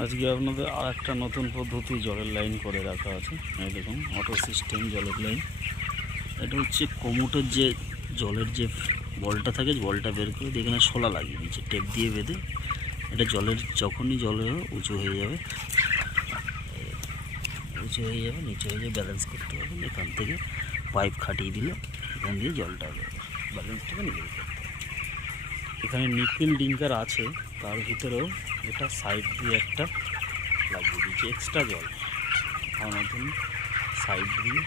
আজকে আপনাদের আর একটা নতুন পদ্ধতি জলের লাইন করে রাখা আছে। এই দেখুন, অটো সিস্টেম জলের লাইন। এটা হচ্ছে কোমোটের যে জলের যে বলটা থাকে, বলটা বের করে এখানে শোলা লাগিয়ে দিয়েছে টেপ দিয়ে বেঁধে। এটা জলের যখনই জলে উঁচু হয়ে যাবে, নিচে হয়ে যাবে, ব্যালেন্স করতে হবে। এখান থেকে পাইপ খাটিয়ে দিলে এখান দিয়ে জলটা ব্যালেন্সটাকে নিজে করতে হবে। এখানে নিকেল ডিঙ্কার আছে, তার ভিতরেও এটা সাইড দিয়ে একটা লাগিয়ে দিয়েছে এক্সট্রা জল আমার মতন সাইড দিয়ে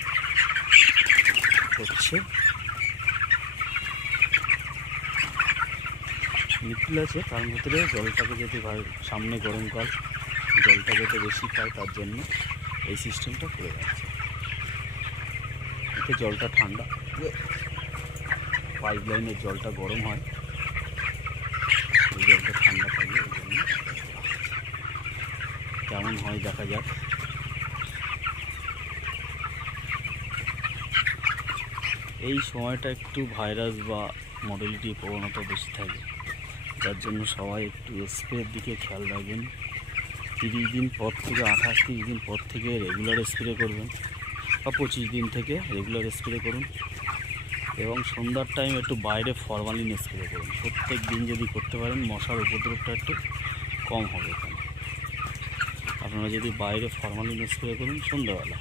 হচ্ছে। নিকেল আছে, তার ভিতরে জলটাকে যদি সামনে গরমকাল জলটা যাতে বেশি খায় তার জন্য এই সিস্টেমটা করে রাখছে। এতে জলটা ঠান্ডা, পাইপ লাইনের জলটা গরম হয়, এই জলটা ঠান্ডা থাকবে। এই জন্য কেমন হয় দেখা যাক। এই সময়টা একটু ভাইরাস বা মর্টালিটির প্রবণতা বেশি থাকে, যার জন্য সবাই একটু স্প্রের দিকে খেয়াল রাখবেন। 30 দিন পর থেকে 28-30 দিন পর থেকে রেগুলার স্প্রে করবেন, বা 25 দিন থেকে রেগুলার স্প্রে করুন। এবং সন্ধ্যার টাইম একটু বাইরে ফরমালিন স্প্রে করুন। প্রত্যেক দিন যদি করতে পারেন মশার উপদ্রবটা একটু কম হবে। এখানে আপনারা যদি বাইরে ফরমালিন স্প্রে করুন সন্ধ্যাবেলা,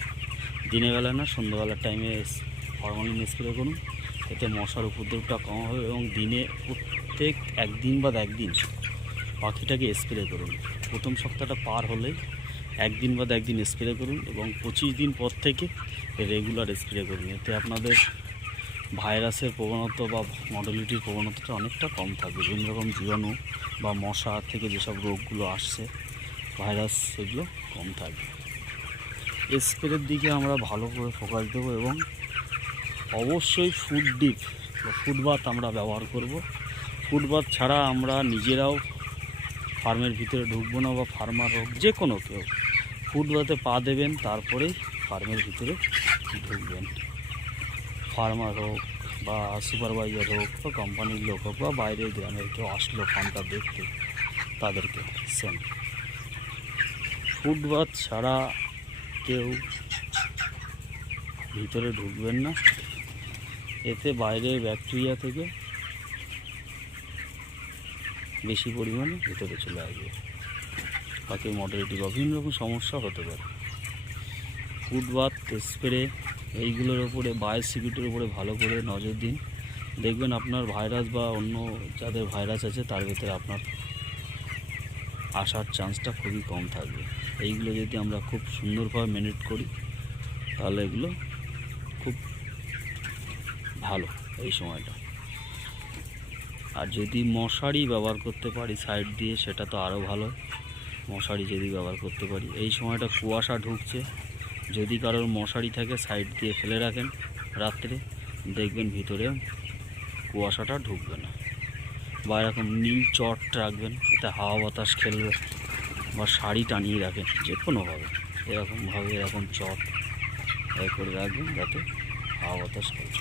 দিনের বেলা না, সন্ধ্যাবেলার টাইমে ফরমালিন স্প্রে করুন, এতে মশার উপদ্রবটা কম হবে। এবং দিনে প্রত্যেক একদিন বাদ একদিন পাখিটাকে স্প্রে করুন। প্রথম সপ্তাহটা পার হলে একদিন বাদ একদিন স্প্রে করুন, এবং 25 দিন পর থেকে রেগুলার স্প্রে করুন। এতে আপনাদের ভাইরাসের প্রবণতা বা মর্টালিটির প্রবণতাটা অনেকটা কম থাকবে। বিভিন্ন রকম জীবাণু বা মশা থেকে যেসব রোগগুলো আসছে, ভাইরাস, সেগুলো কম থাকবে। স্প্রের দিকে আমরা ভালো করে ফোকাস দেবো, এবং অবশ্যই ফুড ডিপ বা ফুটবাথ আমরা ব্যবহার করব। ফুটবাথ ছাড়া আমরা নিজেরাও ফার্মের ভিতরে ঢুকবো না, বা ফার্মার হোক যে কোনো কেউ ফুটবাথে পা দেবেন, তারপরেই ফার্মের ভিতরে ঢুকবেন। ফার্মার হোক বা সুপারভাইজার হোক বা কোম্পানির লোক হোক বা বাইরের গ্রামের কেউ আসলো ফার্মটা দেখতে, তাদেরকে সেম ফুটবাথ ছাড়া কেউ ভিতরে ঢুকবেন না। এতে বাইরের ব্যাকটেরিয়া থেকে বেশি পরিমাণে ভিতরে চলে আসবে, পাখির মর্টালিটি বা বিভিন্ন রকম সমস্যা হতে পারে। ফুটবাথ স্প্রে এইগুলোর ওপরে, বায়োসিকিউরিটির উপরে ভালো করে নজর দিন। দেখবেন আপনার ভাইরাস বা অন্য যাদের ভাইরাস আছে তার ভিতরে আপনার আসার চান্সটা খুবই কম থাকবে। এইগুলো যদি আমরা খুব সুন্দরভাবে ম্যানেজ করি তাহলে এগুলো খুব ভালো এই সময়টা। আর যদি মশারি ব্যবহার করতে পারি সাইড দিয়ে, সেটা তো আরও ভালো। মশারি যদি ব্যবহার করতে পারি, এই সময়টা কুয়াশা ঢুকছে, যদি কারোর মশারি থাকে সাইড দিয়ে ফেলে রাখেন রাত্রে, দেখবেন ভিতরে কুয়াশাটা ঢুকবে না। বা এরকম নীল চট রাখবেন, এতে হাওয়া বাতাস খেলবে। বা শাড়ি টানিয়ে রাখেন, যে কোনোভাবে এরকম চট করে রাখবেন যাতে হাওয়া বাতাস খেলবে।